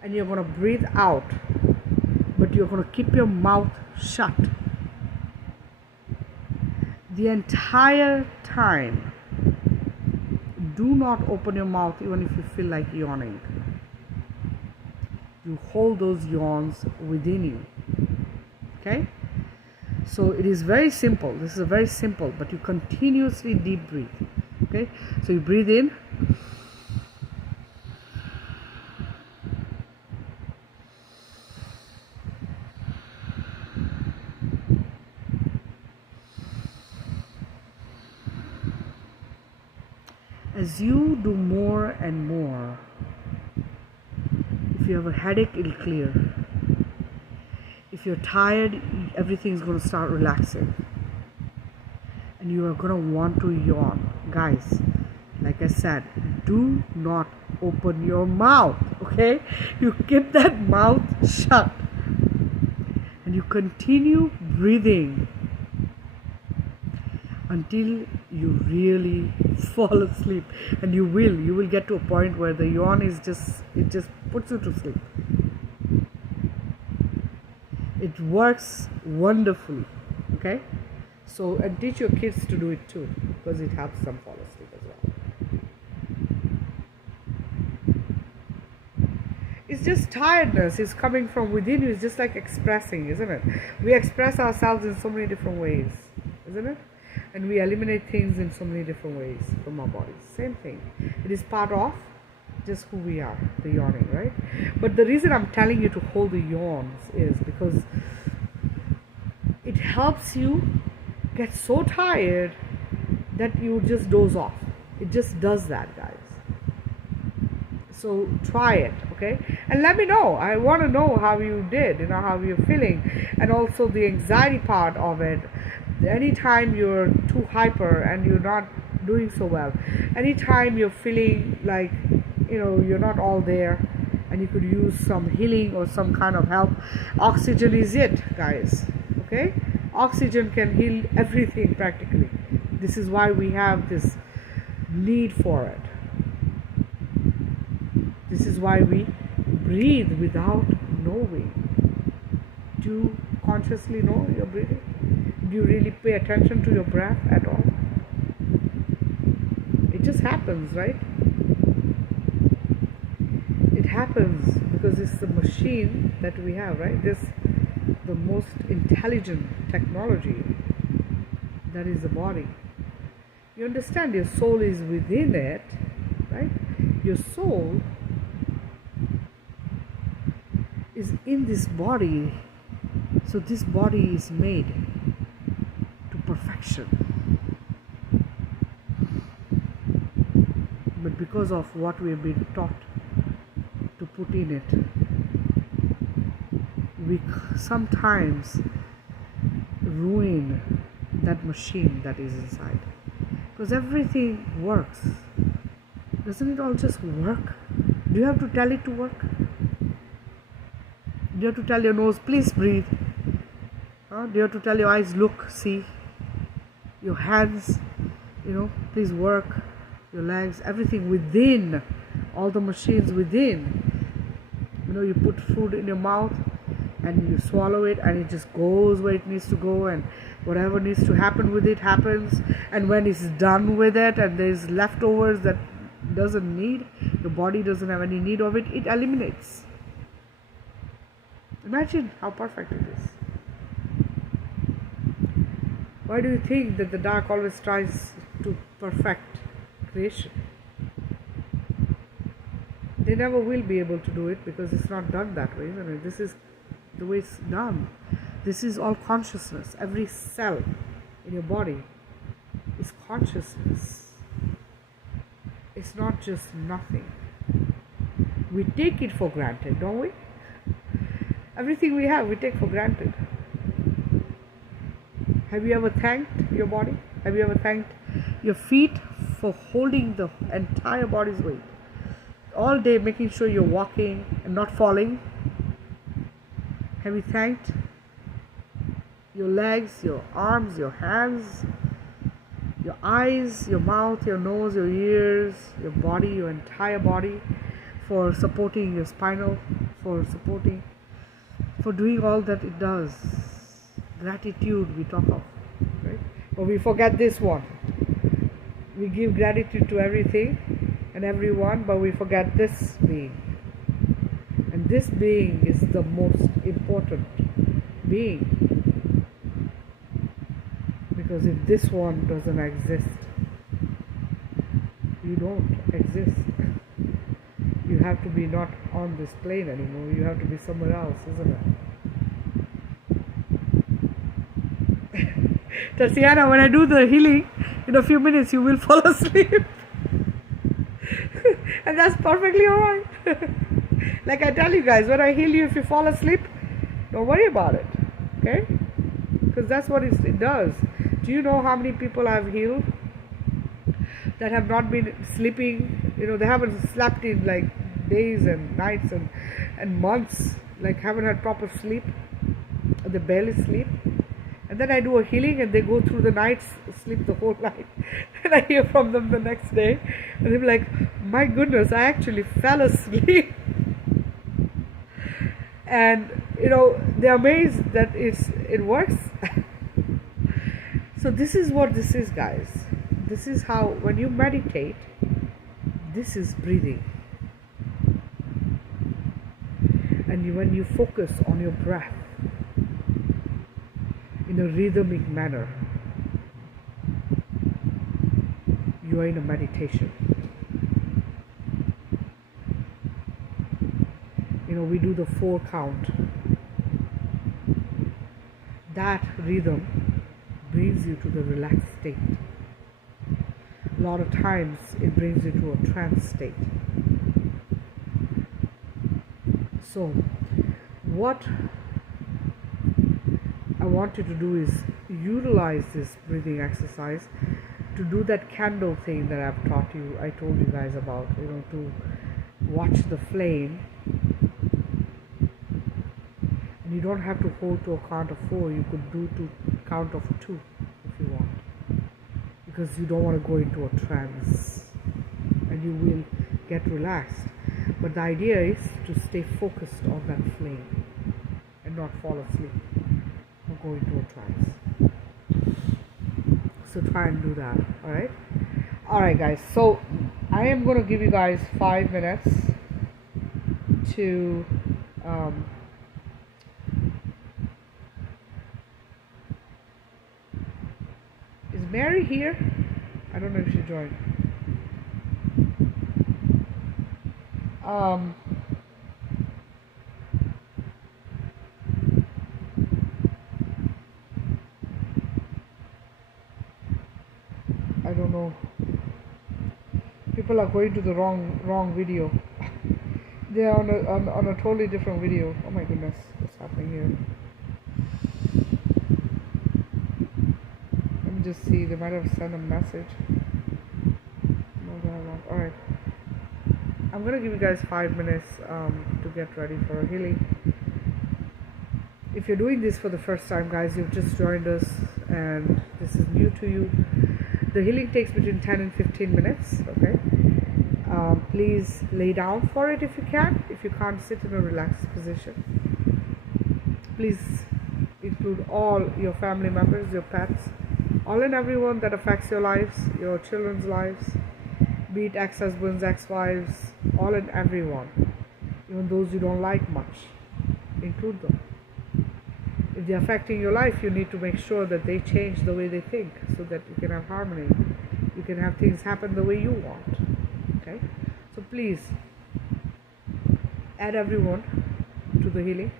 and you're going to breathe out, but you're going to keep your mouth shut the entire time. Do not open your mouth even if you feel like yawning. You hold those yawns within you, okay? So it is very simple. This is very simple, but you continuously deep breathe, okay? So you breathe in, as you do more and more, if you have a headache, it'll clear. If you're tired, everything's going to start relaxing, and you are going to want to yawn. Guys, like I said, do not open your mouth, okay? You keep that mouth shut, and you continue breathing until you really fall asleep. And you will get to a point where the yawn is just puts you to sleep. It works wonderfully, okay? So, and teach your kids to do it too, because it helps them fall asleep as well. It's just tiredness is coming from within you. It's just like expressing, isn't it? We express ourselves in so many different ways, isn't it? And we eliminate things in so many different ways from our bodies. Same thing. It is part of just who we are, the yawning, right? But the reason I'm telling you to hold the yawns is because it helps you get so tired that you just doze off. It just does that, guys. So try it, okay? And let me know. I want to know how you did, how you're feeling, and also the anxiety part of it. Anytime you're too hyper and you're not doing so well, anytime you're feeling like you're not all there and you could use some healing or some kind of help, oxygen is it, guys, okay? Oxygen can heal everything practically. This is why we have this need for it. This is why we breathe without knowing. Do you consciously know you're breathing? Do you really pay attention to your breath at all? It just happens, right? It happens because it's the machine that we have, right? This the most intelligent technology that is the body. You understand, your soul is within it, right? Your soul is in this body. So this body is made to perfect action. But because of what we've been taught to put in it, we sometimes ruin that machine that is inside. Because everything works. Doesn't it all just work? Do you have to tell it to work? Do you have to tell your nose, please breathe? Do you have to tell your eyes, look, see? Your hands, please work. Your legs, everything within, all the machines within. You put food in your mouth and you swallow it and it just goes where it needs to go, and whatever needs to happen with it happens. And when it's done with it and there's leftovers that doesn't need, your body doesn't have any need of it, it eliminates. Imagine how perfect it is. Why do you think that the dark always tries to perfect creation? They never will be able to do it because it's not done that way, isn't it? This is the way it's done. This is all consciousness. Every cell in your body is consciousness. It's not just nothing. We take it for granted, don't we? Everything we have, we take for granted. Have you ever thanked your body? Have you ever thanked your feet for holding the entire body's weight? All day making sure you're walking and not falling. Have you thanked your legs, your arms, your hands, your eyes, your mouth, your nose, your ears, your body, your entire body, for supporting your spinal, for doing all that it does? Gratitude we talk of, right? But we forget this one. We give gratitude to everything and everyone, but we forget this being. And this being is the most important being. Because if this one doesn't exist, you don't exist. You have to be not on this plane anymore. You have to be somewhere else, isn't it? Tatiana, when I do the healing, in a few minutes you will fall asleep. And that's perfectly alright. Like I tell you guys, when I heal you, if you fall asleep, don't worry about it. Okay? Because that's what it does. Do you know how many people I've healed that have not been sleeping? They haven't slept in like days and nights and months, like haven't had proper sleep. They barely sleep. And then I do a healing and they go through the night, sleep the whole night. And I hear from them the next day. And they're like, my goodness, I actually fell asleep. And, they're amazed that it works. So this is what this is, guys. This is how, when you meditate, this is breathing. And when you focus on your breath, in a rhythmic manner, you are in a meditation. We do the 4 count. That rhythm brings you to the relaxed state. A lot of times it brings you to a trance state. So what I want you to do is utilize this breathing exercise to do that candle thing that I've taught you, I told you guys about, to watch the flame. And you don't have to hold to a count of 4, you could do to count of 2 if you want, because you don't want to go into a trance and you will get relaxed. But the idea is to stay focused on that flame and not fall asleep or go into a trance. So try and do that. Alright guys, so I am going to give you guys 5 minutes to is Mary here? I don't know if she joined. people are going to the wrong video. They are on a totally different video. Oh my goodness, what's happening here? Let me just see. They might have sent a message. No, they have not. All right. I'm gonna give you guys 5 minutes to get ready for a healing. If you're doing this for the first time, guys, you've just joined us and this is new to you. The healing takes between 10 and 15 minutes. Okay. Please lay down for it if you can. If you can't, sit in a relaxed position. Please include all your family members, your pets, all and everyone that affects your lives, your children's lives, be it ex-husbands, ex-wives, all and everyone, even those you don't like much. Include them. If they're affecting your life, you need to make sure that they change the way they think so that you can have harmony. You can have things happen the way you want. Okay? So please add everyone to the healing.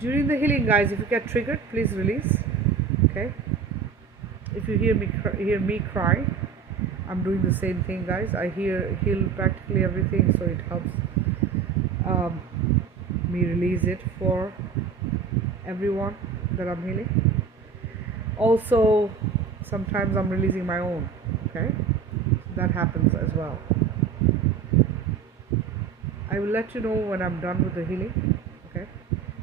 During the healing, guys, if you get triggered, please release. Okay? If you hear me crying, I'm doing the same thing, guys. I heal practically everything, so it helps me release it for everyone that I'm healing. Also, sometimes I'm releasing my own. Okay? That happens as well. I will let you know when I'm done with the healing. Okay?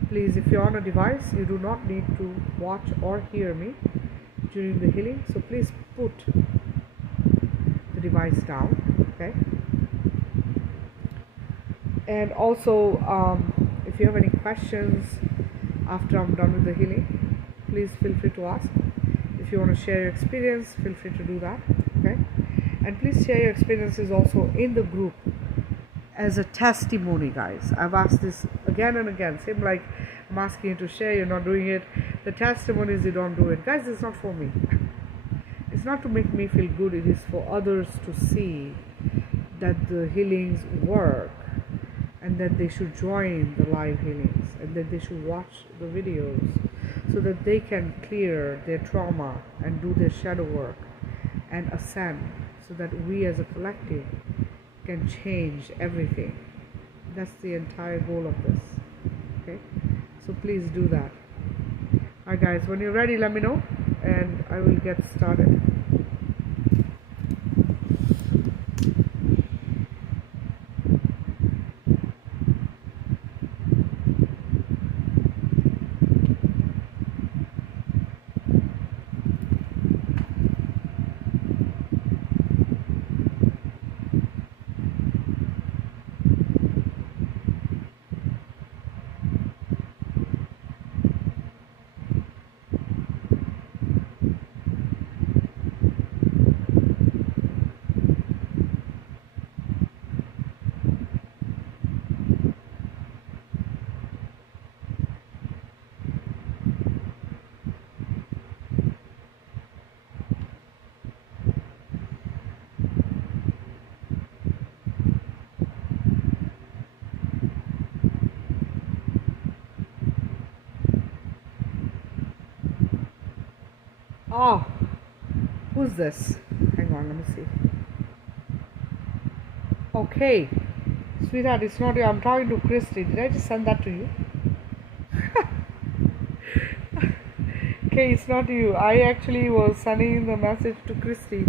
Please, if you're on a device, you do not need to watch or hear me during the healing. So please put the device down. Okay? And also, if you have any questions after I'm done with the healing, please feel free to ask. If you want to share your experience, feel free to do that. Okay? And please share your experiences also in the group as a testimony, guys. I've asked this again and again. Same like I'm asking you to share, you're not doing it. The testimonies, you don't do it. Guys, it's not for me. It's not to make me feel good. It is for others to see that the healings work and that they should join the live healings and that they should watch the videos so that they can clear their trauma and do their shadow work and ascend so that we as a collective can change everything. That's the entire goal of this. Okay? So please do that. Alright guys, when you're ready, let me know and I will get started. Oh, who's this? Hang on, let me see. Okay, sweetheart, it's not you. I'm talking to Christy. Did I just send that to you? Okay, it's not you. I actually was sending the message to Christy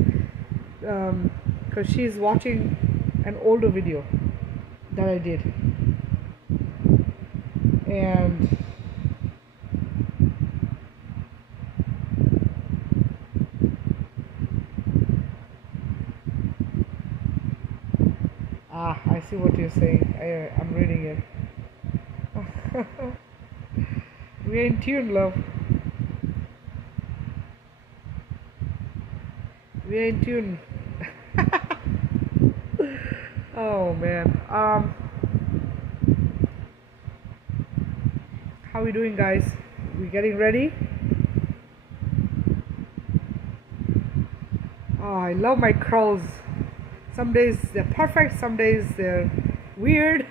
because she's watching an older video that I did. And I see what you're saying. I'm reading it. We're in tune, love. We're in tune. Oh man. How we doing, guys? We getting ready? Oh, I love my crows. Some days they're perfect, some days they're weird.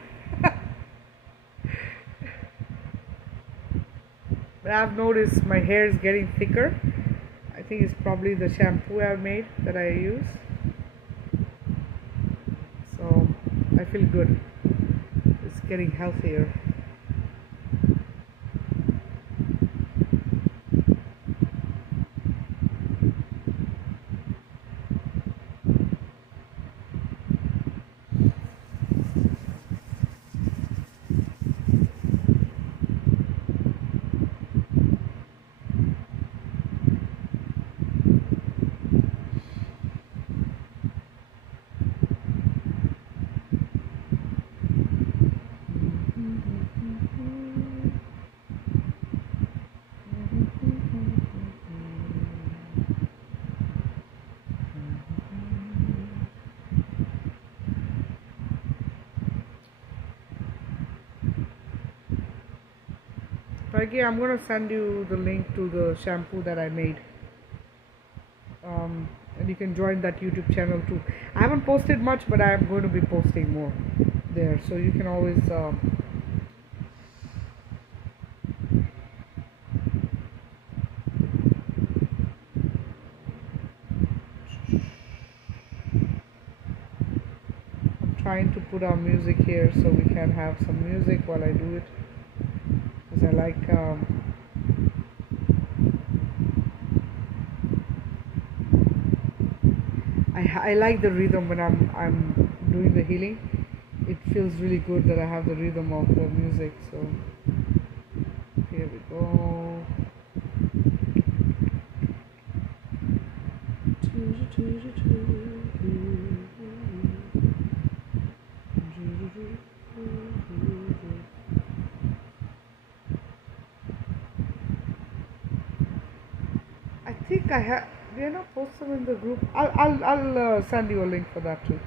But I've noticed my hair is getting thicker. I think it's probably the shampoo I made that I use. feel good. It's getting healthier. Mikey, I'm gonna send you the link to the shampoo that I made. And you can join that YouTube channel too. I haven't posted much, but I am going to be posting more there. So you can always I'm trying to put on music here so we can have some music while I do it. Because I like I like the rhythm when I'm doing the healing. It feels really good that I have the rhythm of the music. So here we go. I think I have. Did I not post them in the group? I'll send you a link for that too.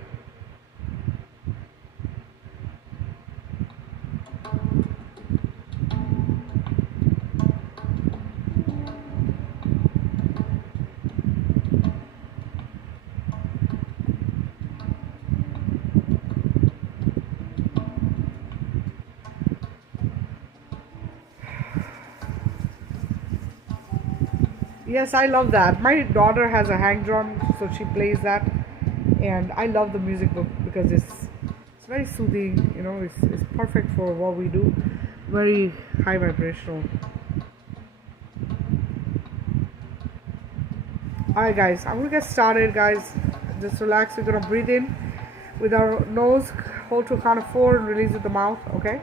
Yes, I love that. My daughter has a hang drum, so she plays that, and I love the music book because it's very soothing. You know, it's perfect for what we do. Very high vibrational. All right, guys, I'm gonna get started, guys. Just relax. We're gonna breathe in with our nose, hold to a count of 4, and release with the mouth. Okay.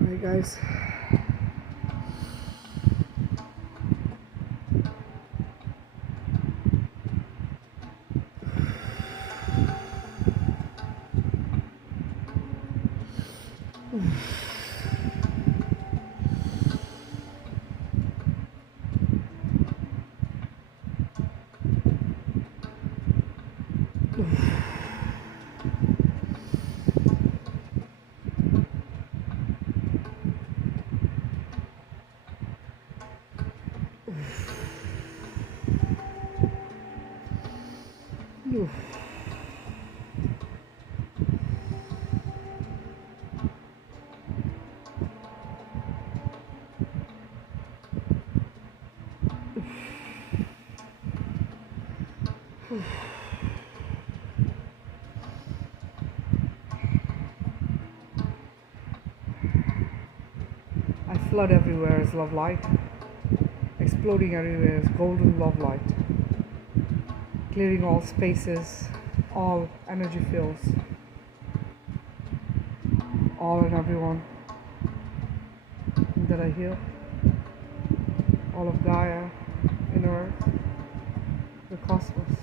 All right, guys. I flood everywhere as love light, exploding everywhere as golden love light, clearing all spaces, all energy fields, all and everyone that I heal, all of Gaia, inner earth, the cosmos.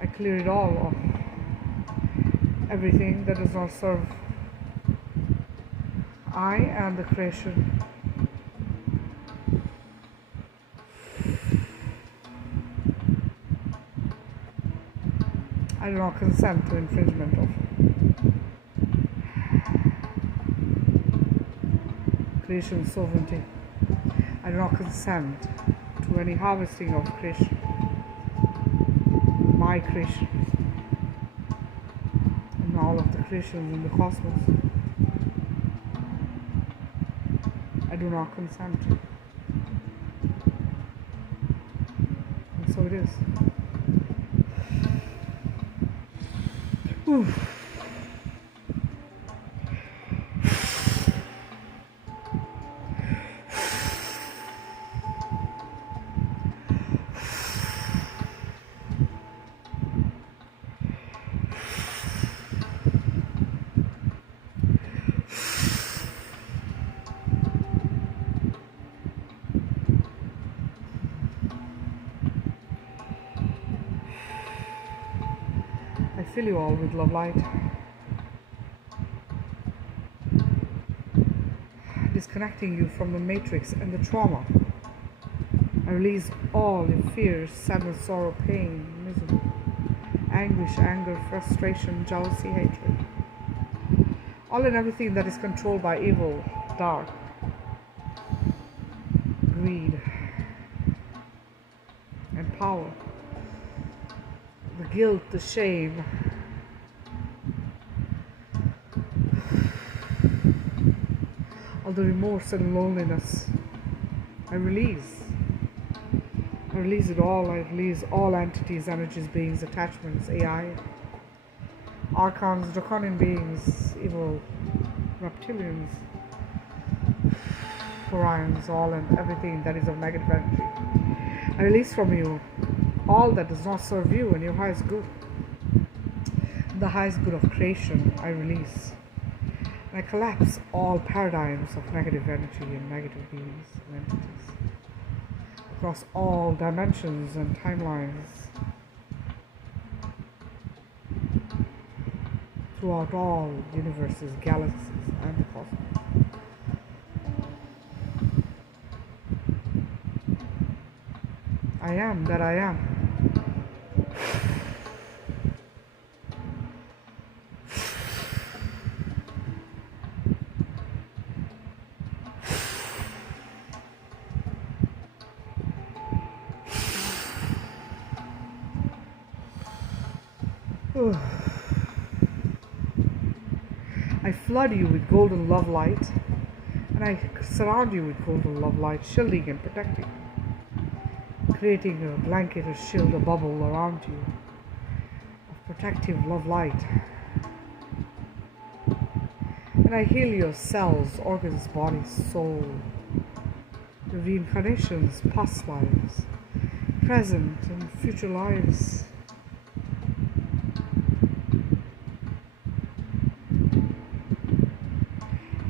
I clear it all off. Everything that does not serve I and the creation. I do not consent to infringement of creation sovereignty. I do not consent to any harvesting of creation, my creation, and all of the vibrations in the cosmos. I do not consent. And so it is. Whew. I fill you all with love light, disconnecting you from the matrix and the trauma. I release all your fears, sadness, sorrow, pain, misery, anguish, anger, frustration, jealousy, hatred. All and everything that is controlled by evil, dark, greed, and power. The guilt, the shame, all the remorse and loneliness. I release. I release it all. I release all entities, energies, beings, attachments, AI, archons, draconian beings, evil reptilians, Orions, all and everything that is of negative energy. I release from you all that does not serve you and your highest good. The highest good of creation, I release. And I collapse all paradigms of negative energy and negative beings and entities across all dimensions and timelines, throughout all universes, galaxies, and the cosmos. I am that I am. I flood you with golden love light, and I surround you with golden love light, shielding and protecting, creating a blanket, a shield, a bubble around you of protective love light. And I heal your cells, organs, body, soul, your reincarnations, past lives, present and future lives.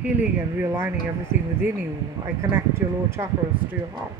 Healing and realigning everything within you. I connect your lower chakras to your heart.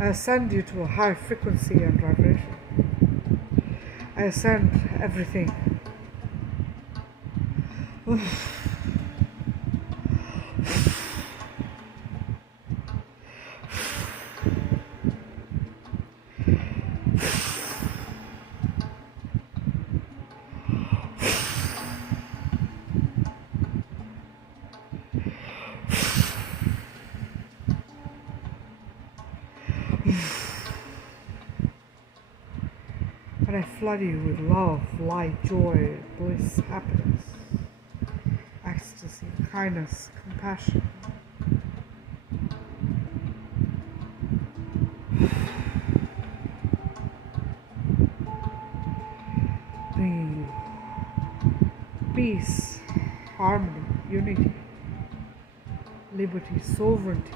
I ascend you to a high frequency and vibration. I ascend everything. And I flood you with love, light, joy, bliss, happiness, ecstasy, kindness, compassion. Bringing you peace, harmony, unity, liberty, sovereignty,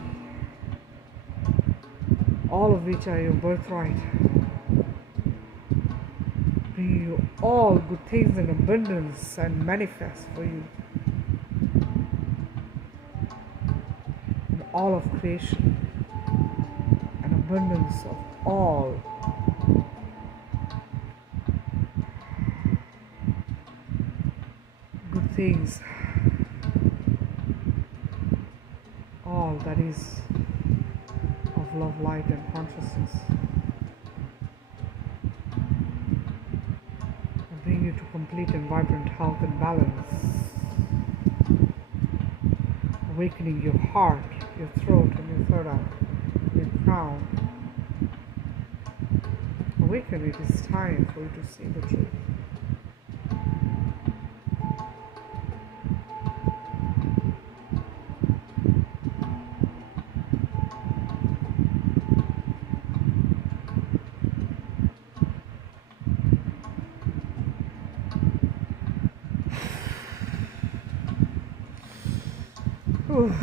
all of which are your birthright, bring you all good things in abundance and manifest for you in all of creation, an abundance of all good things, all that is of love, light, and consciousness, and bring you to complete and vibrant health and balance, awakening your heart, your throat, and your third eye, your crown. Awaken, it is time for you to see the truth. Ooh.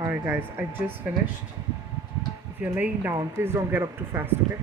Alright, guys, I just finished. If you're laying down, please don't get up too fast, okay?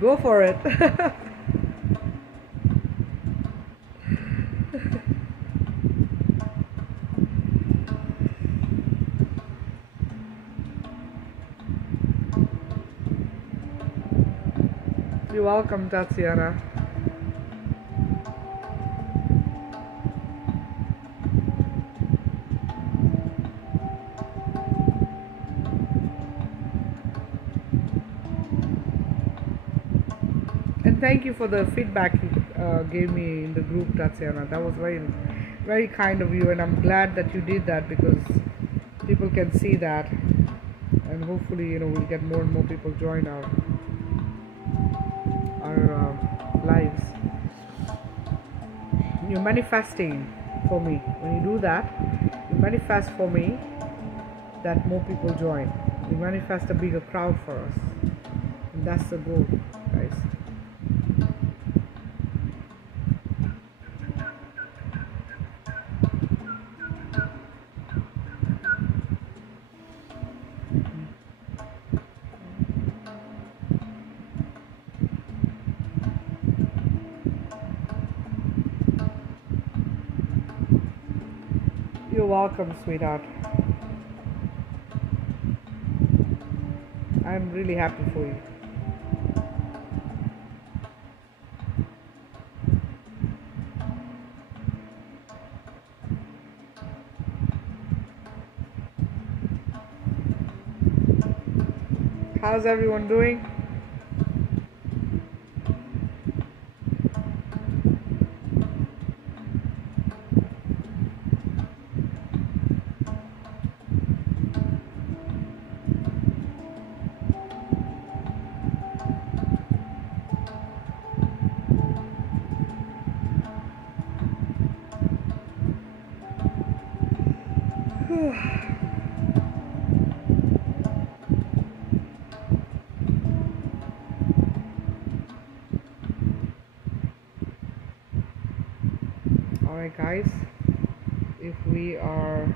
Go for it. You're welcome, Tatiana. And thank you for the feedback you gave me in the group, Tatiana. That was very, very kind of you, and I'm glad that you did that because people can see that, and hopefully, we'll get more and more people join our lives. You're manifesting for me. When you do that, you manifest for me that more people join. You manifest a bigger crowd for us, and that's the goal, guys. You're welcome, sweetheart. I'm really happy for you. How's everyone doing? Alright, guys, if we are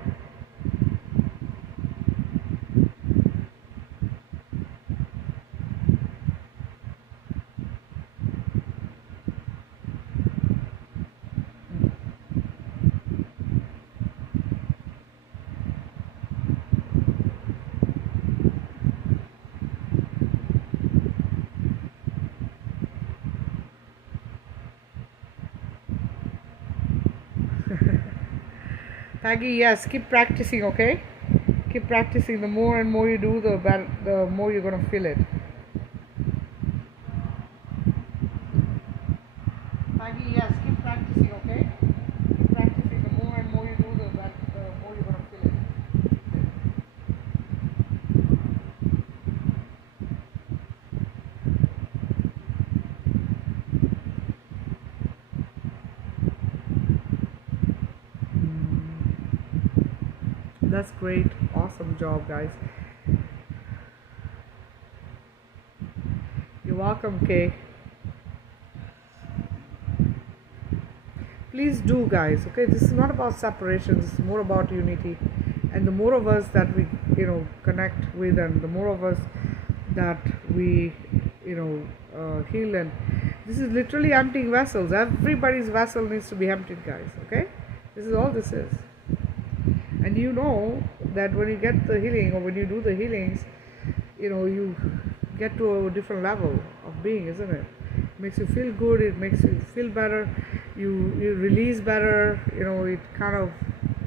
Peggy, yes, keep practicing, okay? Keep practicing. The more and more you do, the better, the more you're gonna feel it. Peggy, yes, keep practicing, okay? Keep practicing. The more and more you do, the better, the more you're gonna feel it. That's great. Awesome job, guys. You're welcome, Kay. Please do, guys, okay? This is not about separation. This is more about unity. And the more of us that we, connect with, and the more of us that we, heal and This is literally emptying vessels. Everybody's vessel needs to be emptied, guys. Okay, this is all this is. And you know that when you get the healing, or when you do the healings, you get to a different level of being, isn't it? It makes you feel good. It makes you feel better. You release better. It kind of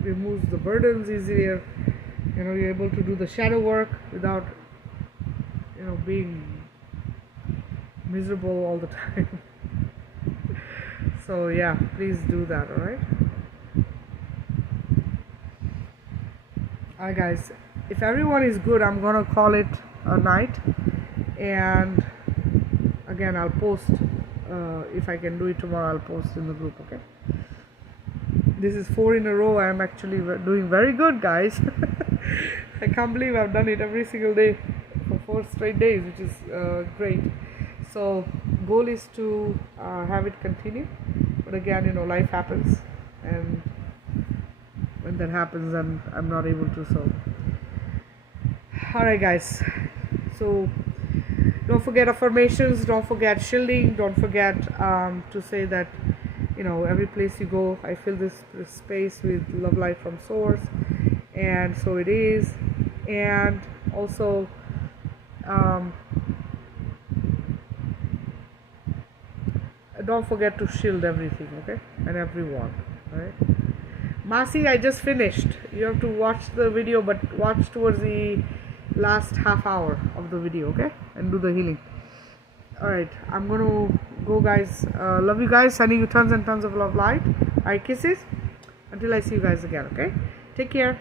removes the burdens easier. You're able to do the shadow work without being miserable all the time. So yeah, please do that. Alright guys, if everyone is good, I'm gonna call it a night, and again I'll post, if I can do it tomorrow, I'll post in the group. Okay, this is 4 in a row. I'm actually doing very good, guys. I can't believe I've done it every single day for 4 straight days, which is great. So goal is to have it continue, but again, life happens, and when that happens, then I'm not able to. So alright guys, so don't forget affirmations, don't forget shielding, don't forget to say that every place you go, I fill this space with love light from source, and so it is. And also don't forget to shield everything, okay, and everyone. Alright, Masi, I just finished. You have to watch the video, but watch towards the last half hour of the video, okay, and do the healing. Alright, I'm gonna go, guys. Love you guys, sending you tons and tons of love light. Alright, kisses until I see you guys again. Okay, take care.